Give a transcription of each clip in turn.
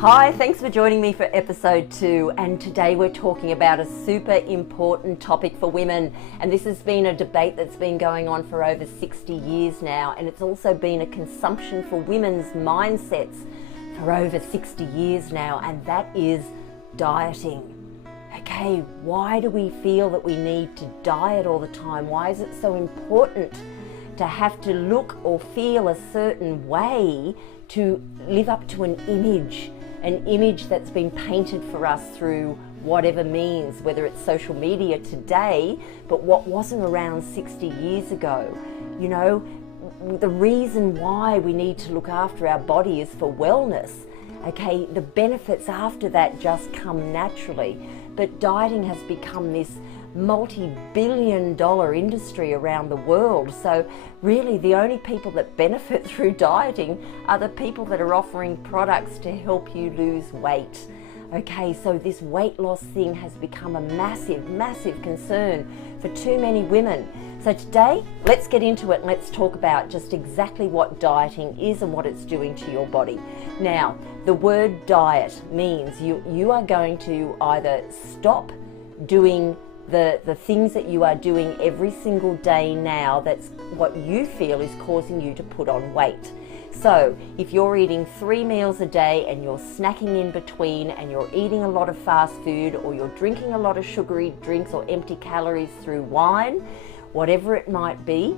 Hi, thanks for joining me for episode 2, and today we're talking about a super important topic for women, and this has been a debate that's been going on for over 60 years now, and it's also been a consumption for women's mindsets for over 60 years now, and that is dieting. Okay, why do we feel that we need to diet all the time? Why is it so important to have to look or feel a certain way to live up to an image that's been painted for us through whatever means, whether it's social media today, but what wasn't around 60 years ago? You know, the reason why we need to look after our body is for wellness. Okay, the benefits after that just come naturally, but dieting has become this multi-billion-dollar industry around the world. So really the only people that benefit through dieting are the people that are offering products to help you lose weight. Okay, so this weight loss thing has become a massive concern for too many women. So today, let's get into it and let's talk about just exactly what dieting is and what it's doing to your body. Now, the word diet means you are going to either stop doing the things that you are doing every single day now that's what you feel is causing you to put on weight. So if you're eating 3 meals a day and you're snacking in between and you're eating a lot of fast food, or you're drinking a lot of sugary drinks or empty calories through wine, whatever it might be,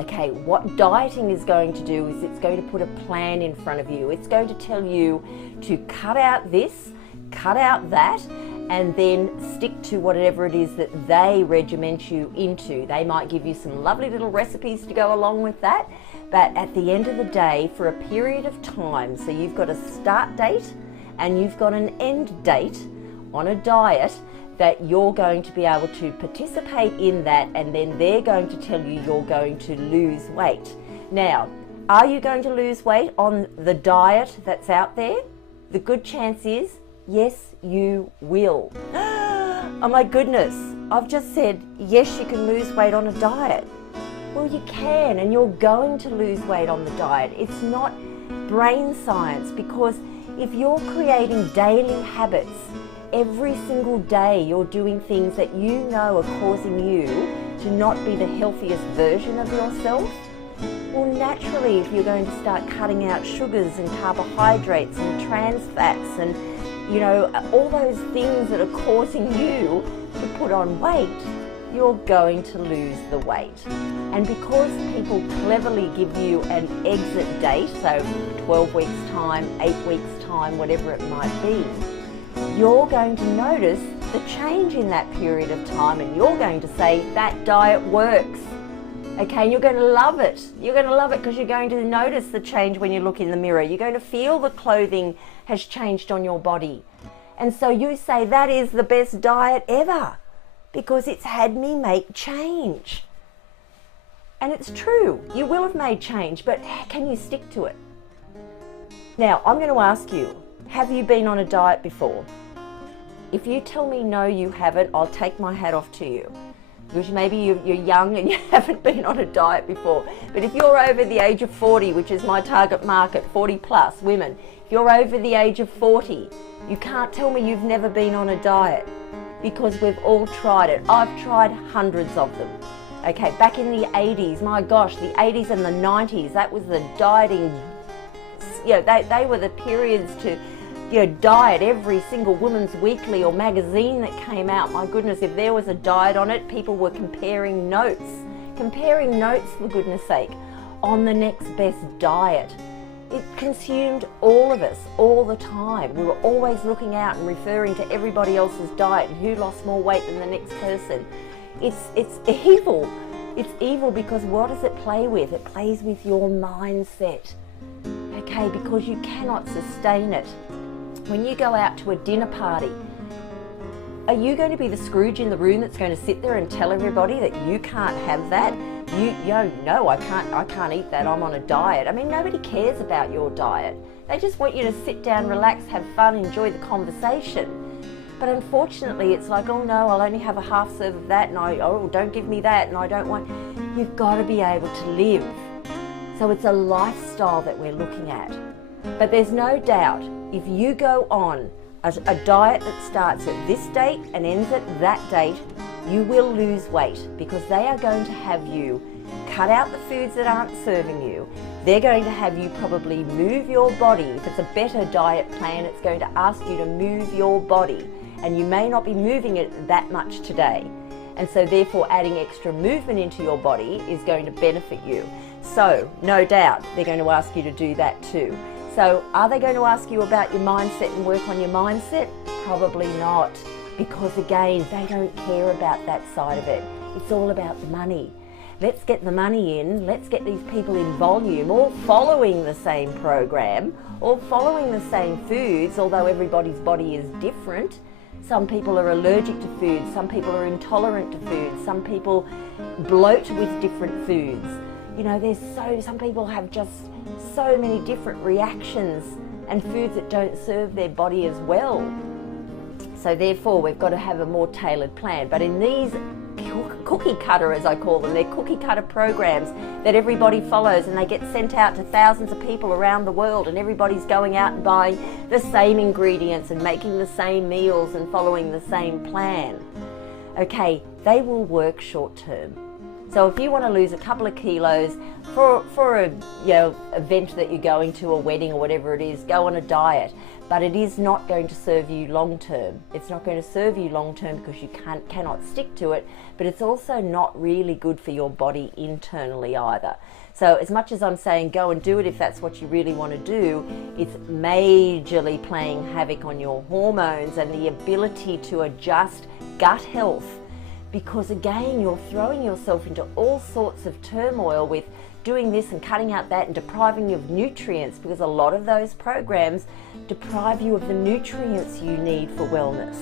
okay, what dieting is going to do is it's going to put a plan in front of you. It's going to tell you to cut out this, cut out that, and then stick to whatever it is that they regiment you into. They might give you some lovely little recipes to go along with that, but at the end of the day, for a period of time, so you've got a start date and you've got an end date on a diet, that you're going to be able to participate in that, and then they're going to tell you you're going to lose weight. Now, are you going to lose weight on the diet that's out there? The good chance is yes, you will. Oh my goodness, I've just said, yes, you can lose weight on a diet. Well, you can, and you're going to lose weight on the diet. It's not brain science, because if you're creating daily habits, every single day you're doing things that you know are causing you to not be the healthiest version of yourself, well, naturally, if you're going to start cutting out sugars and carbohydrates and trans fats and all those things that are causing you to put on weight, you're going to lose the weight. And because people cleverly give you an exit date, so 12 weeks time, 8 weeks time, whatever it might be, you're going to notice the change in that period of time, and you're going to say that diet works. Okay, and you're going to love it. You're going to love it because you're going to notice the change when you look in the mirror. You're going to feel the clothing has changed on your body. And so you say, that is the best diet ever because it's had me make change. And it's true, you will have made change, but can you stick to it? Now, I'm going to ask you, have you been on a diet before? If you tell me no, you haven't, I'll take my hat off to you. Because maybe you're young and you haven't been on a diet before. But if you're over the age of 40, which is my target market, 40 plus women, if you're over the age of 40, you can't tell me you've never been on a diet, because we've all tried it. I've tried hundreds of them. Okay, back in the 80s, my gosh, the 80s and the 90s, that was the dieting, they were the periods to diet. Every single Woman's Weekly or magazine that came out, my goodness, if there was a diet on it, people were comparing notes for goodness sake, on the next best diet. It consumed all of us all the time. We were always looking out and referring to everybody else's diet and who lost more weight than the next person. It's evil. It's evil because what does it play with? It plays with your mindset. Okay, because you cannot sustain it. When you go out to a dinner party, are you going to be the Scrooge in the room that's going to sit there and tell everybody that you can't have that? No, I can't eat that, I'm on a diet. I mean, nobody cares about your diet. They just want you to sit down, relax, have fun, enjoy the conversation. But unfortunately, it's like, oh no, I'll only have a half serve of that, and don't give me that, and I don't want. You've got to be able to live. So it's a lifestyle that we're looking at. But there's no doubt, if you go on a diet that starts at this date and ends at that date, you will lose weight, because they are going to have you cut out the foods that aren't serving you. They're going to have you probably move your body. If it's a better diet plan, it's going to ask you to move your body, and you may not be moving it that much today. And so therefore adding extra movement into your body is going to benefit you. So no doubt they're going to ask you to do that too. So are they going to ask you about your mindset and work on your mindset? Probably not, because again, they don't care about that side of it. It's all about the money. Let's get the money in, let's get these people in volume, all following the same program, all following the same foods, although everybody's body is different. Some people are allergic to foods, some people are intolerant to foods, some people bloat with different foods. You know, some people have just so many different reactions and foods that don't serve their body as well. So therefore we've got to have a more tailored plan. But in these cookie cutter, as I call them, they're cookie cutter programs that everybody follows, and they get sent out to thousands of people around the world, and everybody's going out and buying the same ingredients and making the same meals and following the same plan. Okay, they will work short term. So if you want to lose a couple of kilos for a event that you're going to, a wedding or whatever it is, go on a diet. But it is not going to serve you long term. It's not going to serve you long term because you cannot stick to it, but it's also not really good for your body internally either. So as much as I'm saying go and do it if that's what you really want to do, it's majorly playing havoc on your hormones and the ability to adjust gut health. Because again, you're throwing yourself into all sorts of turmoil with doing this and cutting out that and depriving you of nutrients, because a lot of those programs deprive you of the nutrients you need for wellness.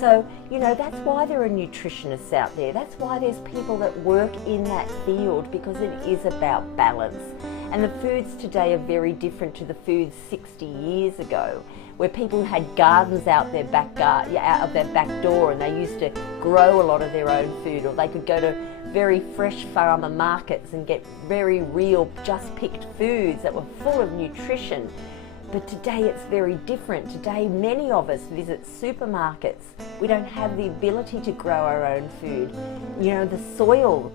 So, you know, that's why there are nutritionists out there. That's why there's people that work in that field, because it is about balance. And the foods today are very different to the foods 60 years ago, where people had gardens out their back door, and they used to grow a lot of their own food, or they could go to very fresh farmer markets and get very real, just picked foods that were full of nutrition. But today it's very different. Today many of us visit supermarkets. We don't have the ability to grow our own food. You know, the soil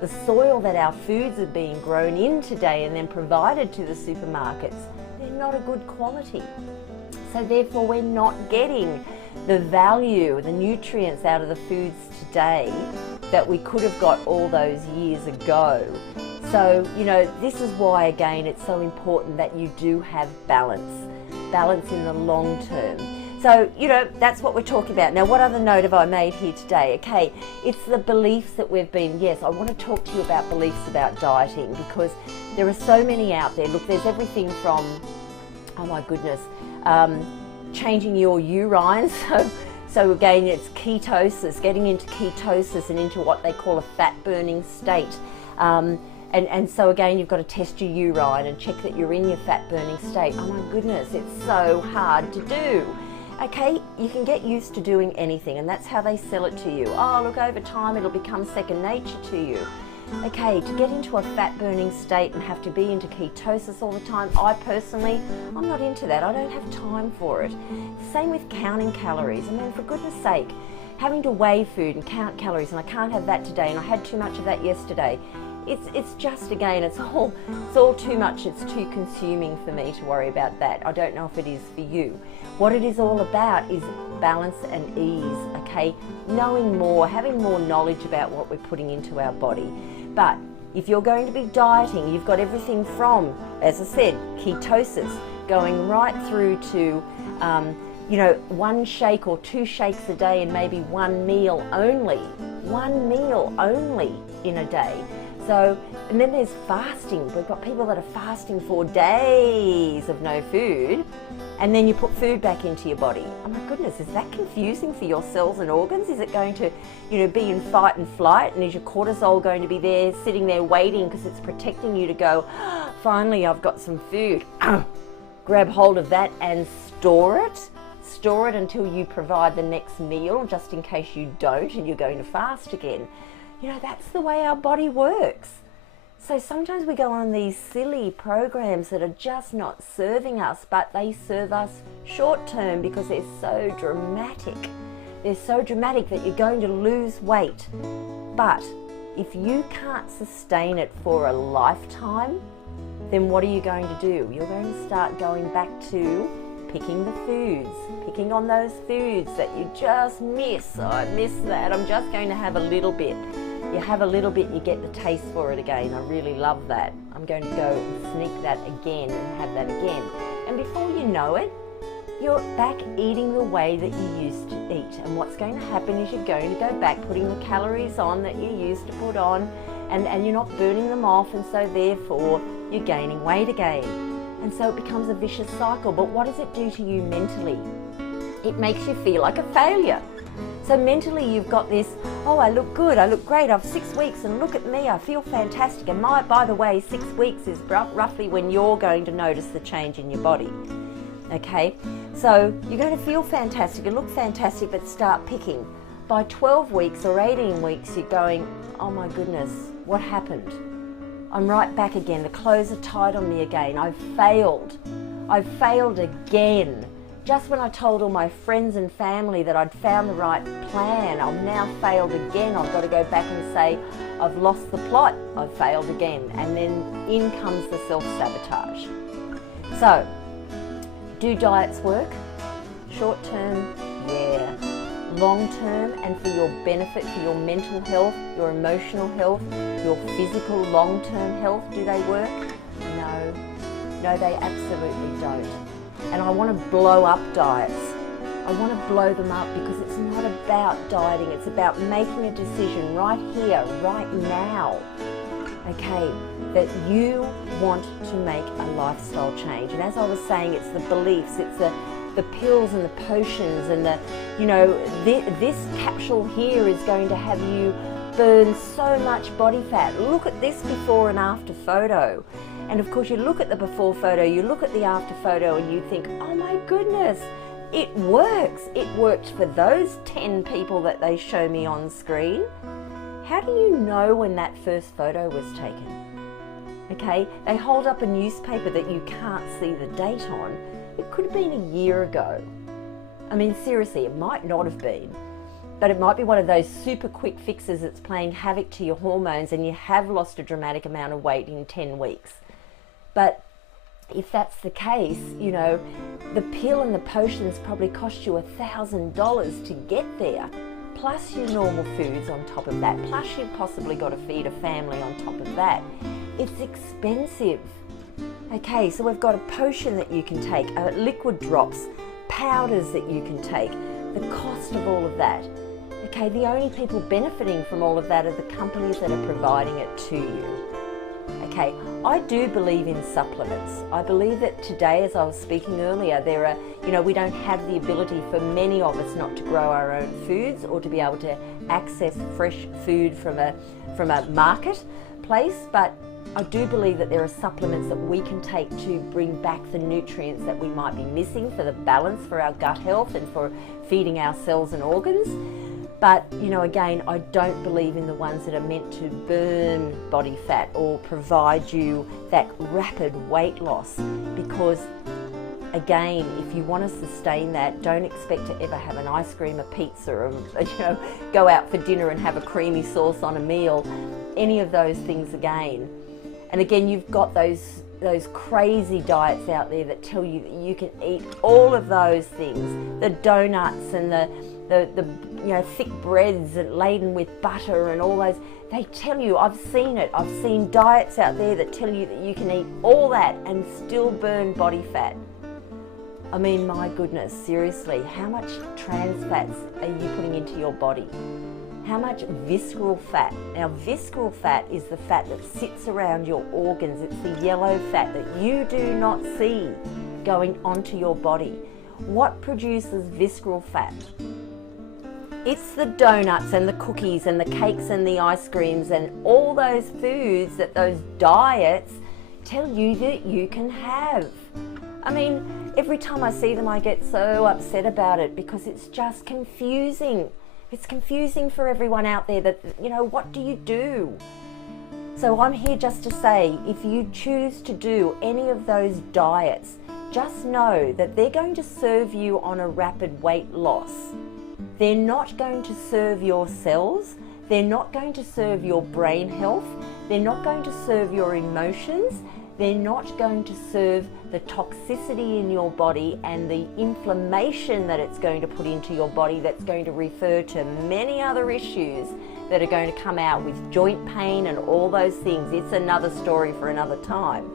that our foods are being grown in today and then provided to the supermarkets, they're not a good quality. So therefore we're not getting the value, the nutrients out of the foods today that we could have got all those years ago. So, you know, this is why, again, it's so important that you do have balance in the long term. So, you know, that's what we're talking about. Now, what other note have I made here today? Okay, it's the beliefs that we've been, yes, I want to talk to you about beliefs about dieting, because there are so many out there. Look, there's everything from, oh my goodness, changing your urine. So again, it's ketosis, getting into ketosis and into what they call a fat burning state. And so again, you've got to test your urine and check that you're in your fat burning state. Oh my goodness, it's so hard to do. Okay, you can get used to doing anything, and that's how they sell it to you. Oh, look, over time it'll become second nature to you. Okay, to get into a fat burning state and have to be into ketosis all the time, I personally, I'm not into that. I don't have time for it. Same with counting calories. I mean, for goodness sake, having to weigh food and count calories, and I can't have that today, and I had too much of that yesterday. It's just, again, it's all too much. It's too consuming for me to worry about that. I don't know if it is for you. What it is all about is balance and ease, okay? Knowing more, having more knowledge about what we're putting into our body. But if you're going to be dieting, you've got everything from, as I said, ketosis, going right through to, you know, 1 shake or 2 shakes a day and maybe 1 meal only. 1 meal only in a day. So, and then there's fasting. We've got people that are fasting for days of no food, and then you put food back into your body. Oh my goodness, is that confusing for your cells and organs? Is it going to, you know, be in fight and flight, and is your cortisol going to be there, sitting there waiting because it's protecting you to go, oh, finally I've got some food. Grab hold of that and store it. Store it until you provide the next meal, just in case you don't and you're going to fast again. You know, that's the way our body works. So sometimes we go on these silly programs that are just not serving us, but they serve us short term because they're so dramatic. They're so dramatic that you're going to lose weight. But if you can't sustain it for a lifetime, then what are you going to do? You're going to start going back to picking the foods, picking on those foods that you just miss. Oh, I miss that. I'm just going to have a little bit. You have a little bit, you get the taste for it again. I really love that. I'm going to go and sneak that again and have that again. And before you know it, you're back eating the way that you used to eat. And what's going to happen is you're going to go back putting the calories on that you used to put on, and you're not burning them off, and so therefore you're gaining weight again. And so it becomes a vicious cycle. But what does it do to you mentally? It makes you feel like a failure. So mentally you've got this, oh, I look good, I look great, I've 6 weeks and look at me, I feel fantastic. And by the way, 6 weeks is roughly when you're going to notice the change in your body. Okay, so you're going to feel fantastic, you look fantastic, but start picking. By 12 weeks or 18 weeks, you're going, oh my goodness, what happened? I'm right back again, the clothes are tight on me again, I've failed again. Just when I told all my friends and family that I'd found the right plan, I've now failed again. I've got to go back and say, I've lost the plot, I've failed again. And then in comes the self-sabotage. So, do diets work? Short term, yeah. Long term, and for your benefit, for your mental health, your emotional health, your physical long-term health, do they work? No. No, they absolutely don't. And I want to blow up diets. I want to blow them up because it's not about dieting, it's about making a decision right here, right now, okay, that you want to make a lifestyle change. And as I was saying, it's the beliefs, it's the pills and the potions and the, you know, this capsule here is going to have you burn so much body fat. Look at this before and after photo. And of course you look at the before photo, you look at the after photo and you think, oh my goodness, it works. It worked for those 10 people that they show me on screen. How do you know when that first photo was taken? Okay, they hold up a newspaper that you can't see the date on. It could have been a year ago. I mean, seriously, it might not have been. But it might be one of those super quick fixes that's playing havoc to your hormones and you have lost a dramatic amount of weight in 10 weeks. But if that's the case, you know, the pill and the potions probably cost you $1,000 to get there, plus your normal foods on top of that, plus you've possibly got to feed a family on top of that. It's expensive. Okay, so we've got a potion that you can take, liquid drops, powders that you can take, the cost of all of that. Okay, the only people benefiting from all of that are the companies that are providing it to you. Okay, I do believe in supplements. I believe that today, as I was speaking earlier, there are, you know, we don't have the ability for many of us not to grow our own foods or to be able to access fresh food from a marketplace, but I do believe that there are supplements that we can take to bring back the nutrients that we might be missing for the balance for our gut health and for feeding our cells and organs. But, you know, again, I don't believe in the ones that are meant to burn body fat or provide you that rapid weight loss because, again, if you want to sustain that, don't expect to ever have an ice cream, a pizza, or, you know, go out for dinner and have a creamy sauce on a meal, any of those things again. And again, you've got those crazy diets out there that tell you that you can eat all of those things, the donuts and the you know, thick breads laden with butter and all those. They tell you, I've seen it, I've seen diets out there that tell you that you can eat all that and still burn body fat. I mean, my goodness, seriously, how much trans fats are you putting into your body? How much visceral fat? Now, visceral fat is the fat that sits around your organs. It's the yellow fat that you do not see going onto your body. What produces visceral fat? It's the donuts and the cookies and the cakes and the ice creams and all those foods that those diets tell you that you can have. I mean, every time I see them, I get so upset about it because it's just confusing. It's confusing for everyone out there that, you know, what do you do? So I'm here just to say, if you choose to do any of those diets, just know that they're going to serve you on a rapid weight loss. They're not going to serve your cells. They're not going to serve your brain health. They're not going to serve your emotions. They're not going to serve the toxicity in your body and the inflammation that it's going to put into your body, that's going to refer to many other issues that are going to come out with joint pain and all those things. It's another story for another time.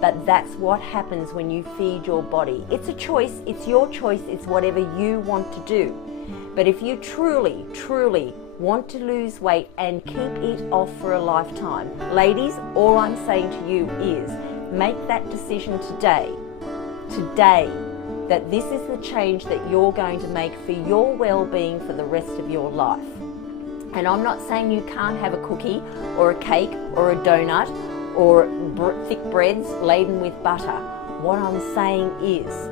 But that's what happens when you feed your body. It's a choice, it's your choice, it's whatever you want to do. But if you truly, truly want to lose weight and keep it off for a lifetime, ladies, all I'm saying to you is make that decision today, that this is the change that you're going to make for your well-being for the rest of your life. And I'm not saying you can't have a cookie or a cake or a donut or thick breads laden with butter. What I'm saying is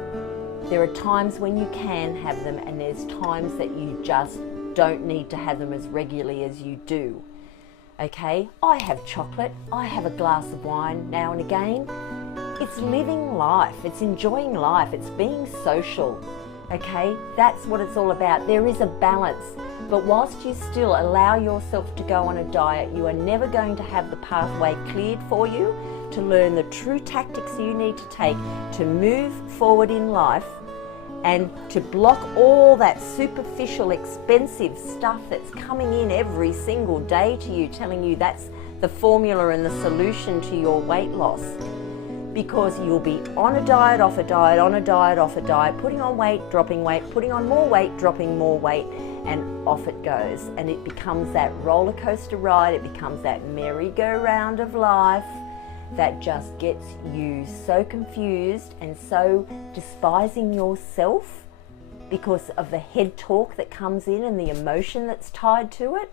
there are times when you can have them, and there's times that you just don't need to have them as regularly as you do. Okay, I have chocolate, I have a glass of wine now and again. It's living life, it's enjoying life, it's being social. Okay, that's what it's all about. There is a balance, but whilst you still allow yourself to go on a diet, you are never going to have the pathway cleared for you to learn the true tactics you need to take to move forward in life, and to block all that superficial, expensive stuff that's coming in every single day to you, telling you that's the formula and the solution to your weight loss. Because you'll be on a diet, off a diet, on a diet, off a diet, putting on weight, dropping weight, putting on more weight, dropping more weight, and off it goes. And it becomes that roller coaster ride, it becomes that merry-go-round of life that just gets you so confused and so despising yourself because of the head talk that comes in and the emotion that's tied to it.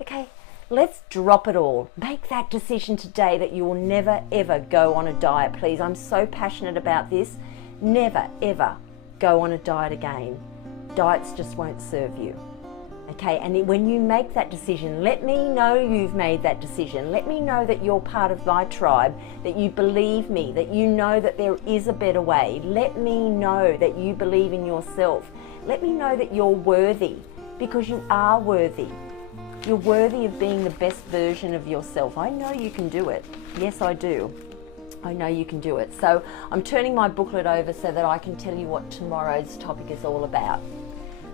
Okay, let's drop it all. Make that decision today that you will never ever go on a diet, please. I'm so passionate about this. Never ever go on a diet again. Diets just won't serve you. Okay, and when you make that decision, let me know you've made that decision. Let me know that you're part of my tribe, that you believe me, that you know that there is a better way. Let me know that you believe in yourself. Let me know that you're worthy, because you are worthy. You're worthy of being the best version of yourself. I know you can do it. Yes, I do. I know you can do it. So I'm turning my booklet over so that I can tell you what tomorrow's topic is all about.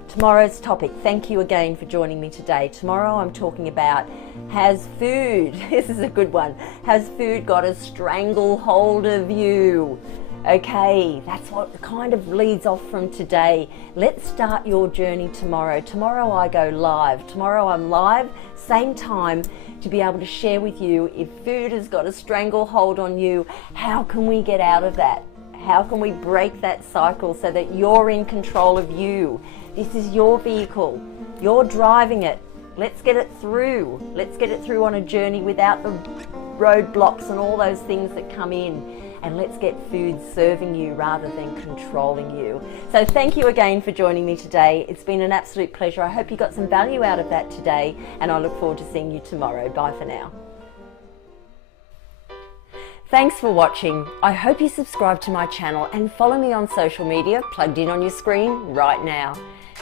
Tomorrow's topic, thank you again for joining me today. Tomorrow I'm talking about, has food, this is a good one, has food got a stranglehold of you? Okay, that's what kind of leads off from today. Let's start your journey tomorrow. Tomorrow I go live. Tomorrow I'm live, same time, to be able to share with you if food has got a stranglehold on you, how can we get out of that? How can we break that cycle so that you're in control of you? This is your vehicle. You're driving it. Let's get it through. Let's get it through on a journey without the roadblocks and all those things that come in. And let's get food serving you rather than controlling you. So thank you again for joining me today. It's been an absolute pleasure. I hope you got some value out of that today, and I look forward to seeing you tomorrow. Bye for now. Thanks for watching. I hope you subscribe to my channel and follow me on social media plugged in on your screen right now.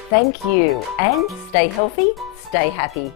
Thank you, and stay healthy, stay happy.